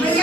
Yeah.